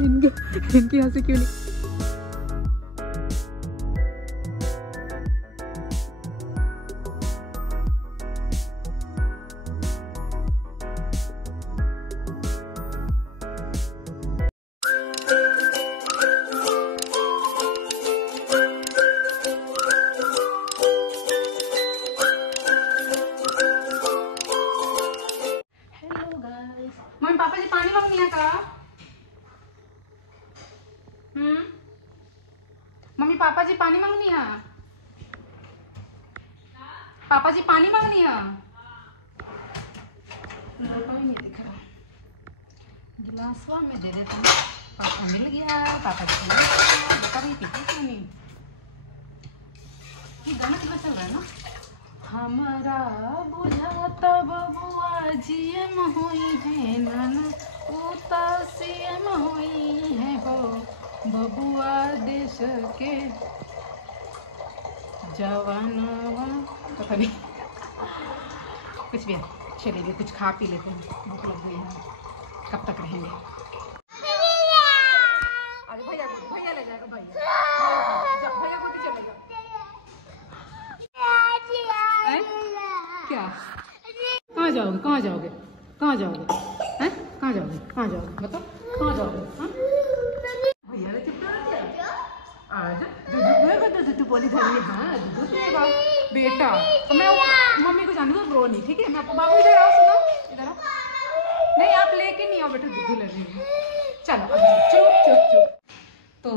इनकी हंसी क्यों नहीं? मम्मी पापा जी पानी मांग लिया का? मम्मी पापा जी पानी मांग लिया? पापा जी पानी मांग लिया? कोई नहीं दिख रहा, गिलास में दे देता हूँ। पापा मिल गया, पापा जी बेटा भी पीते क्यों नहीं? ये गाना कितना चल रहा है ना? हमारा बुझाता बबुआ जीएम होई है नाना उतासीएम होई है हो बबुआ देश के जवानवा। पता नहीं कुछ भी है, चलिए कुछ खा पी लेते हैं, भूख लग गई है। कब तक रहेंगे? अरे भैया भैया ले जाएगा, भैया खुद ही चलेगा। क्या? कहाँ जाओगे? कहाँ जाओगे? कहाँ जाओगे? हैं? कहाँ जाओगे? कहाँ जाओगे? बताओ कहाँ जाओगे? भैया ने चुप कर दिया। आज दूध बोली धरी। हाँ दूध देगा बेटा। तो मैं मम्मी को जाने दो, रो नहीं, ठीक है? मैं आपको बाबू इधर आओ, सुनो इधर आओ। नहीं आप लेके नहीं आओ बेटा, दूध लेने। चलो चुप चुप चुप। तो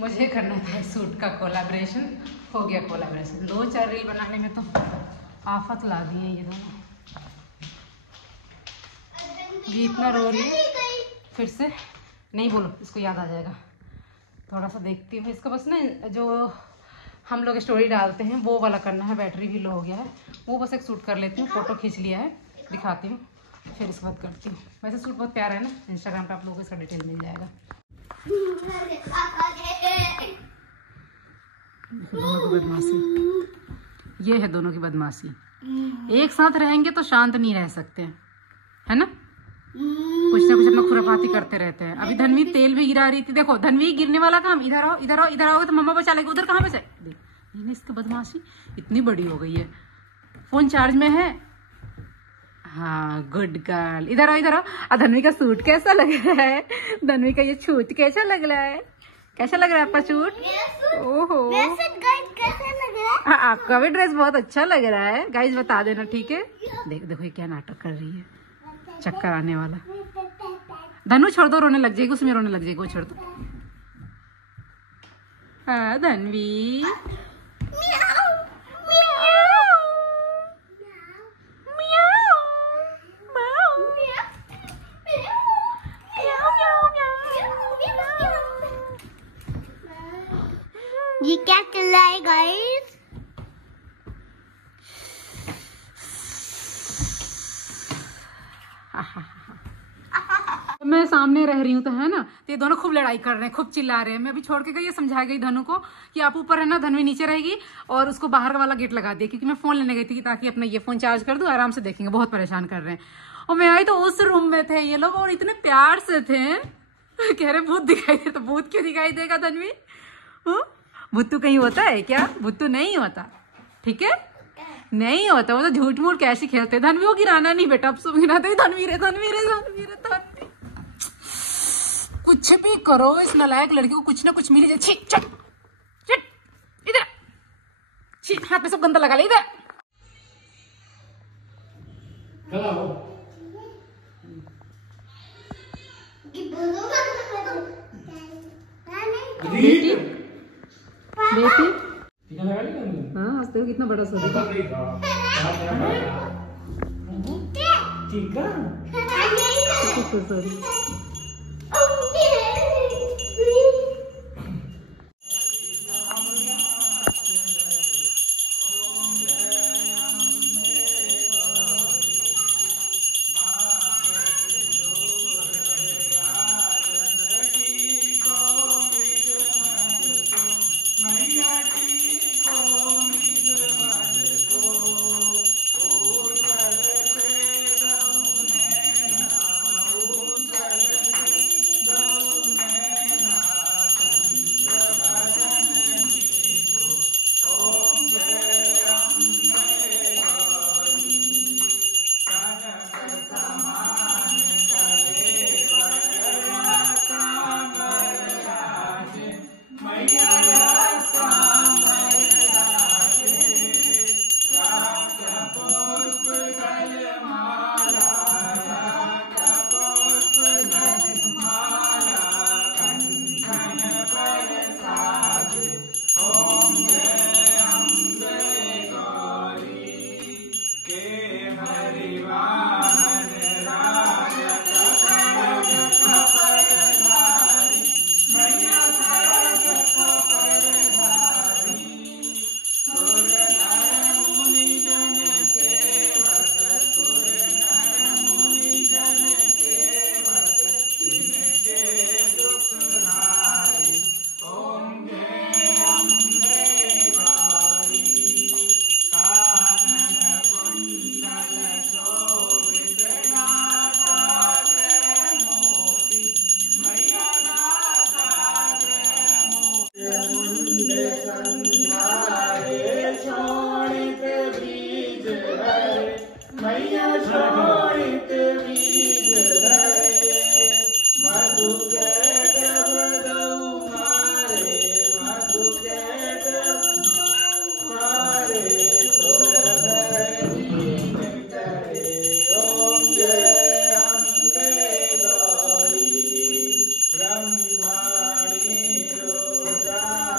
मुझे करना था सूट का कोलैबोरेशन, हो गया कोलैबोरेशन। 2-4 रील बनाने में तो आफत ला दी है ये दोनों। ये इतना रो रही है, फिर से नहीं बोलो, इसको याद आ जाएगा। थोड़ा सा देखती हूँ इसको, बस ना जो हम लोग स्टोरी डालते हैं वो वाला करना है। बैटरी भी लो हो गया है, वो बस एक शूट कर लेती हूँ, फोटो खींच लिया है, दिखाती हूँ, फिर इसके बाद करती हूँ। वैसे सूट बहुत प्यारा है ना, इंस्टाग्राम पे आप लोगों को इसका डिटेल मिल जाएगा। दोनों की बदमाशी, ये है दोनों की बदमाशी। एक साथ रहेंगे तो शांत नहीं रह सकते, है ना? कुछ ना कुछ अपना खुरापाती करते रहते हैं। अभी धनवी तेल भी गिरा रही थी, देखो धनवी गिरने वाला काम। इधर आओ इधर आओ, इधर आओगे तो मम्मा बचा लेगी। उधर कहाँ बचा? देख इसकी बदमाशी इतनी बड़ी हो गई है। फोन चार्ज में है? हाँ गुड गर्ल। इधर आओ इधर आओ। धनवी का सूट कैसा लग रहा है? धनवी का ये सूट कैसा लग रहा है? कैसा लग रहा है आपका सूट? ओहो कैसा लग रहा है? हाँ आपका भी ड्रेस बहुत अच्छा लग रहा है। गाइस बता देना, ठीक है? देखो ये क्या नाटक कर रही है, चक्कर आने वाला। धनु छोड़ दो, रोने लग जाएगी, उसमें रोने लग जाएगी, वो छोड़ दो। हाँ धनवी ये क्या चल रहा है गाइस? मैं सामने रह रही हूँ तो है ना, तो ये दोनों खूब लड़ाई कर रहे हैं, खूब चिल्ला रहे हैं। मैं अभी छोड़ के गई, ये समझा गई धनु को कि आप ऊपर है ना, धनवी नीचे रहेगी, और उसको बाहर वाला गेट लगा दिया, क्योंकि मैं फोन लेने गई थी ताकि अपना ये फोन चार्ज कर दूं, आराम से देखेंगे। बहुत परेशान कर रहे हैं। और मैं आई तो उस रूम में थे ये लोग, और इतने प्यार से थे, कह रहे भूत दिखाई दे। तो भूत क्यों दिखाई देगा धनवी? भूतू कहीं होता है क्या? भूतू नहीं होता, ठीक है? नहीं होता, वो तो झूठ मूठ कैसे खेलते। धनवी को गिराना नहीं बेटा, अब सब गिराते। धनवी रे धनवी रे धनवी रे धनवी, कुछ भी करो इस नालायक लड़की को कुछ ना कुछ मिल जाए। छी चट चट इधर, छी हाथ में सब गंदा लगा ले। इधर बेटी बेटी, हाँ आज तो कितना बड़ा सोचा। ठीक है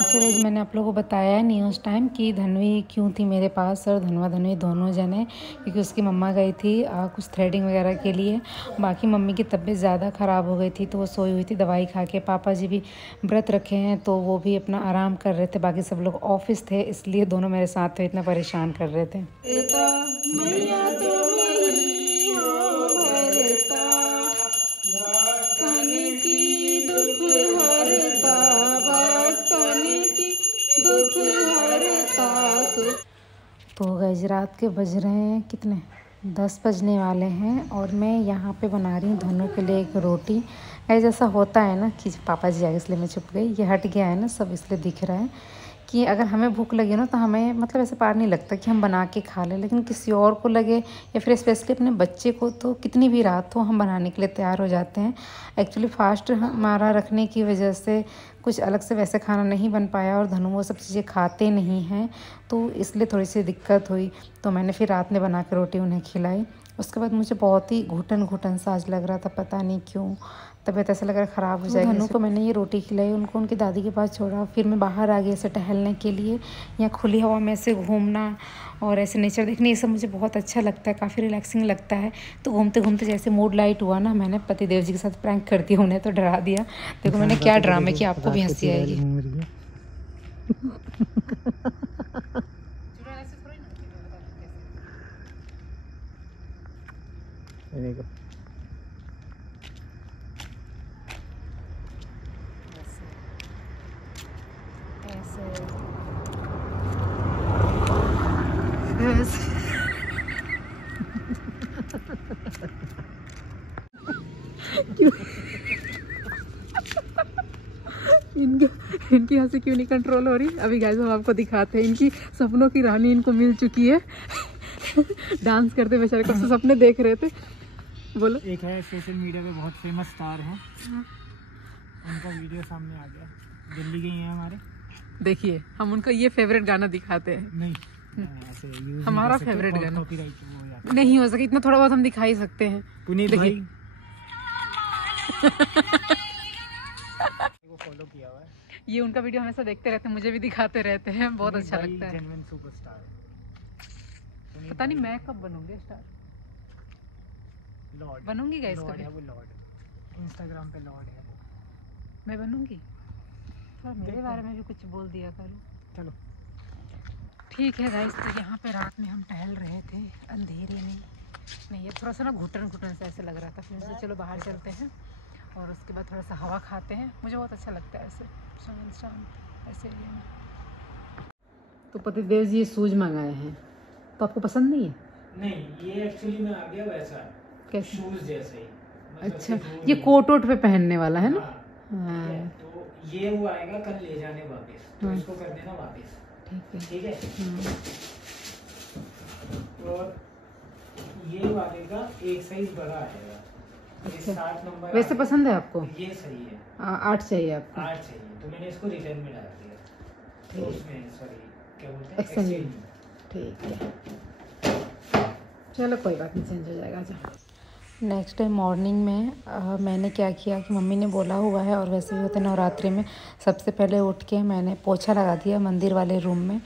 अच्छा मैंने आप लोगों को बताया नहीं उस टाइम कि धनवी क्यों थी मेरे पास और धनवी दोनों जने, क्योंकि उसकी मम्मा गई थी कुछ थ्रेडिंग वगैरह के लिए। बाकी मम्मी की तबीयत ज़्यादा ख़राब हो गई थी तो वो सोई हुई थी दवाई खा के। पापा जी भी व्रत रखे हैं तो वो भी अपना आराम कर रहे थे। बाकी सब लोग ऑफिस थे इसलिए दोनों मेरे साथ थे, इतना परेशान कर रहे थे। तो गाइस रात के बज रहे हैं कितने 10 बजने वाले हैं और मैं यहाँ पे बना रही हूँ दोनों के लिए एक रोटी। गाइस ऐसा होता है ना कि पापा जी आगे इसलिए मैं छुप गई, ये हट गया है ना सब इसलिए दिख रहा है कि अगर हमें भूख लगे ना तो हमें मतलब ऐसे पार नहीं लगता कि हम बना के खा लें, लेकिन किसी और को लगे या फिर स्पेशली अपने बच्चे को तो कितनी भी रात हो हम बनाने के लिए तैयार हो जाते हैं। एक्चुअली फास्ट हमारा रखने की वजह से कुछ अलग से वैसे खाना नहीं बन पाया और धनु वो सब चीज़ें खाते नहीं हैं तो इसलिए थोड़ी सी दिक्कत हुई। तो मैंने फिर रात में बना के रोटी उन्हें खिलाई। उसके बाद मुझे बहुत ही घुटन सा आज लग रहा था, पता नहीं क्यों तबीयत ऐसा लग रहा है ख़राब हो जाएगी। धनु को मैंने ये रोटी खिलाई, उनको उनकी दादी के पास छोड़ा। फिर मैं बाहर आ गई ऐसे टहलने के लिए, या खुली हवा में ऐसे घूमना और ऐसे नेचर देखने ये सब मुझे बहुत अच्छा लगता है, काफ़ी रिलैक्सिंग लगता है। तो घूमते घूमते जैसे मूड लाइट हुआ ना, मैंने पतिदेव जी के साथ प्रैंक कर दिया, उन्हें तो डरा दिया। देखो मैंने क्या ड्रामे किया, आपको भी हंसी आएगी। इनकी हंसी क्यों नहीं कंट्रोल हो रही। अभी गाइस हम आपको दिखाते हैं, इनकी सपनों की रानी इनको मिल चुकी है। डांस करते बेचारे कब से सपने देख रहे थे। बोलो। एक है सोशल मीडिया पे बहुत फेमस स्टार है, उनका वीडियो सामने आ गया, दिल्ली गई है हमारे। देखिए हम उनका ये फेवरेट गाना दिखाते हैं। नहीं ऐसे हमारा फेवरेट गाना नहीं हो सके, इतना थोड़ा बहुत हम दिखा ही सकते हैं। पुनीत भाई फॉलो किया हुआ है, ये उनका वीडियो हमेशा देखते रहते हैं, मुझे भी दिखाते रहते हैं, बहुत अच्छा लगता है। जेन्युइन सुपरस्टार है। पता नहीं मैं कब बनूंगी स्टार, लॉर्ड बनूंगी गाइस कभी। वो लॉर्ड इंस्टाग्राम पे लॉर्ड है, मैं बनूंगी। थोड़ा मेरे बारे में भी कुछ बोल दिया करो। चलो ठीक है गाइस। तो यहाँ पे रात में हम टहल रहे थे अंधेरे में, नहीं ये थोड़ा सा ना घुटन से ऐसे लग रहा था, फिर से चलो बाहर चलते हैं और उसके बाद थोड़ा सा हवा खाते हैं। मुझे बहुत अच्छा लगता है ऐसे शांत ऐसे एरिया में। तो पतिदेव जी ये शूज मंगाए हैं, तो आपको पसंद नहीं है? नहीं ये एक्चुअली में आ गया वैसा कैसे शूज जैसे ही, मतलब अच्छा ये कोट वोट पे पहनने वाला है ना। हाँ। तो ये वो आएगा कल ले जाने वापस, तो इसको कर देना वापस। ठीक है। और ये वाले का एक साइज बड़ा आएगा। अच्छा 60 नंबर वैसे पसंद है आपको? ये सही है। 8 चाहिए आपको? 8 चाहिए, तो मैंने इसको रिटर्न में डाल दिया। तो उसमें सॉरी क्या बोलते हैं एक्सचेंज। ठीक है चलो कोई बात नहीं, चेंज हो जाएगा। अच्छा नेक्स्ट डे मॉर्निंग में मैंने क्या किया कि मम्मी ने बोला हुआ है और वैसे भी होते नवरात्रि में सबसे पहले उठ के मैंने पोछा लगा दिया मंदिर वाले रूम में।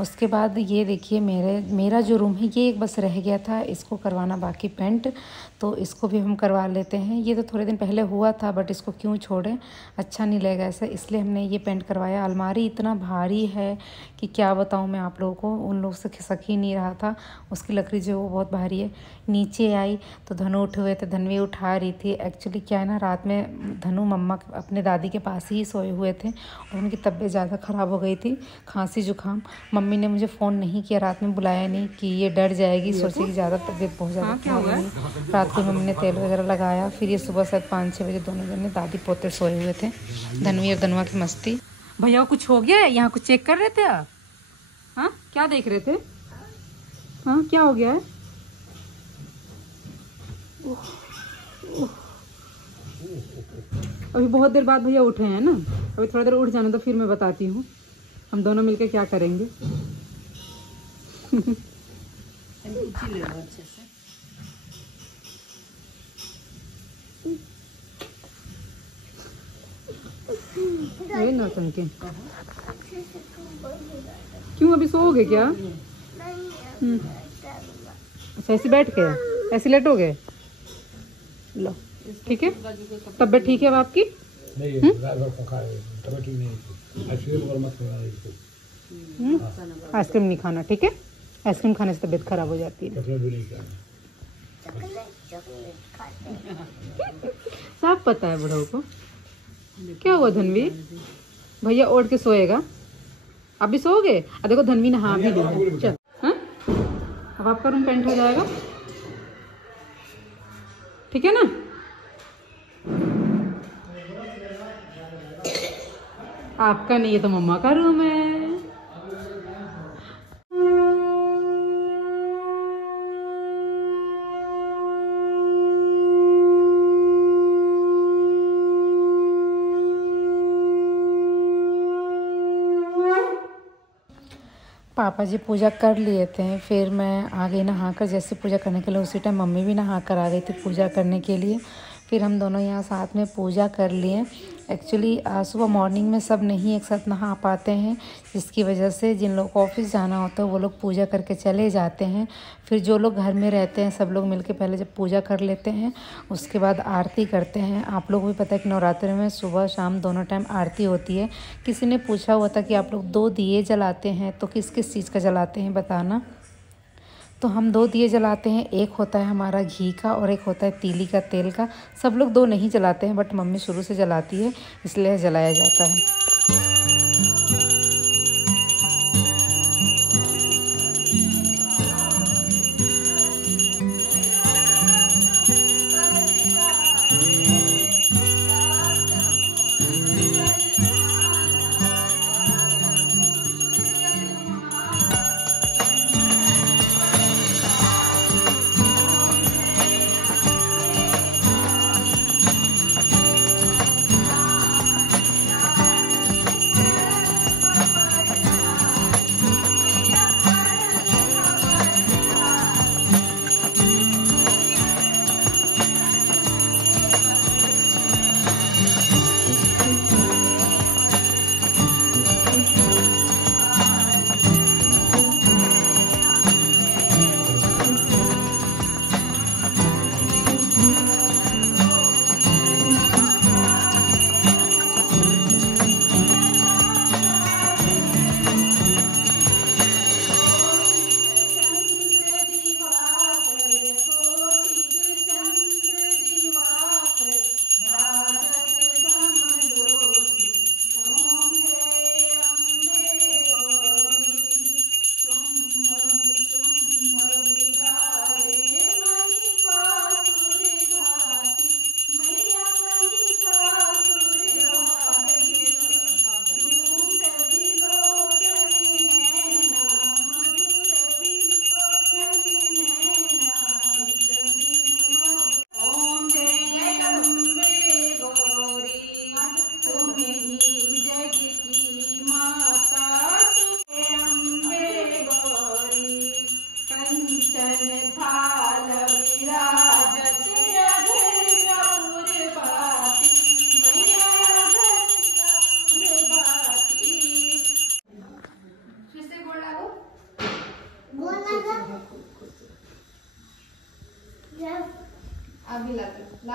उसके बाद ये देखिए मेरा जो रूम है ये एक बस रह गया था, इसको करवाना बाकी पेंट, तो इसको भी हम करवा लेते हैं। ये तो थोड़े दिन पहले हुआ था बट इसको क्यों छोड़ें, अच्छा नहीं लगेगा ऐसा, इसलिए हमने ये पेंट करवाया। अलमारी इतना भारी है कि क्या बताऊँ मैं आप लोगों को, उन लोगों से खिसक ही नहीं रहा था, उसकी लकड़ी जो वो बहुत भारी है। नीचे आई तो धनु उठे हुए थे, धनवी उठा रही थी। एक्चुअली क्या है ना, रात में धनु मम्मा अपने दादी के पास ही सोए हुए थे और उनकी तबीयत ज़्यादा ख़राब हो गई थी, खांसी जुकाम। मम्मी ने मुझे फ़ोन नहीं किया, रात में बुलाया नहीं कि ये डर जाएगी, सोचे कि ज़्यादा तबीयत बहुत ज़्यादा खराब हुई। रात को मम्मी ने तेल वगैरह लगाया, फिर ये सुबह शायद 5-6 बजे दोनों जने दादी पोते सोए हुए थे। धनवी और धनुआ की मस्ती। भैया कुछ हो गया है, यहाँ कुछ चेक कर रहे थे आप? हाँ क्या देख रहे थे? हाँ क्या हो गया है? अभी बहुत देर बाद भैया उठे हैं ना, अभी थोड़ा देर उठ जाने तो फिर मैं बताती हूँ हम दोनों मिलकर क्या करेंगे। नौटंकी क्यों, अभी सोओगे क्या? अच्छा ऐसे बैठ के, ऐसे लेट हो गए? लो ठीक है, तबीयत ठीक है अब आपकी? आइसक्रीम नहीं खाना, ठीक है? आइसक्रीम खाने से तबीयत खराब हो जाती है। सब पता है बड़ों को। क्या हुआ धनवी? भैया ओढ़ के सोएगा, अभी सोओगे? देखो धनवी नहा भी ली। चल हाँ, अब आपका रूम पेंट हो जाएगा, ठीक है ना? आपका नहीं, ये तो मम्मा का रूम है। पापा जी पूजा कर लिए थे, फिर मैं आ गई नहाकर, जैसे पूजा करने के लिए उसी टाइम मम्मी भी नहा कर आ गई थी पूजा करने के लिए। फिर हम दोनों यहाँ साथ में पूजा कर लिए। एक्चुअली सुबह मॉर्निंग में सब नहीं एक साथ नहा पाते हैं, जिसकी वजह से जिन लोग को ऑफिस जाना होता है वो लोग पूजा करके चले जाते हैं। फिर जो लोग घर में रहते हैं सब लोग मिलके पहले जब पूजा कर लेते हैं उसके बाद आरती करते हैं। आप लोग भी पता है कि नवरात्रि में सुबह शाम दोनों टाइम आरती होती है। किसी ने पूछा हुआ था कि आप लोग 2 दिए जलाते हैं तो किस किस चीज़ का जलाते हैं बताना। तो हम 2 दिए जलाते हैं, एक होता है हमारा घी का और एक होता है तीली का तेल का। सब लोग 2 नहीं जलाते हैं बट मम्मी शुरू से जलाती है इसलिए जलाया जाता है।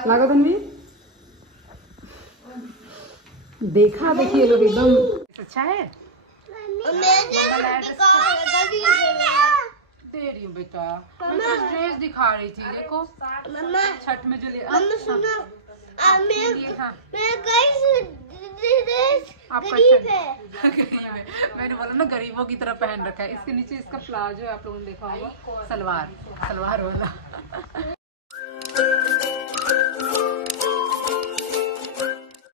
लागो तन्वी। देखा देखिए लोग एकदम अच्छा है। दे रही हूँ बेटा, मैं ड्रेस दिखा रही थी देखो छठ में जो लिया। मैंने बोला ना गरीबों की तरह पहन रखा है। इसके नीचे इसका प्लाजो है, आप लोगों ने देखा होगा, सलवार वाला।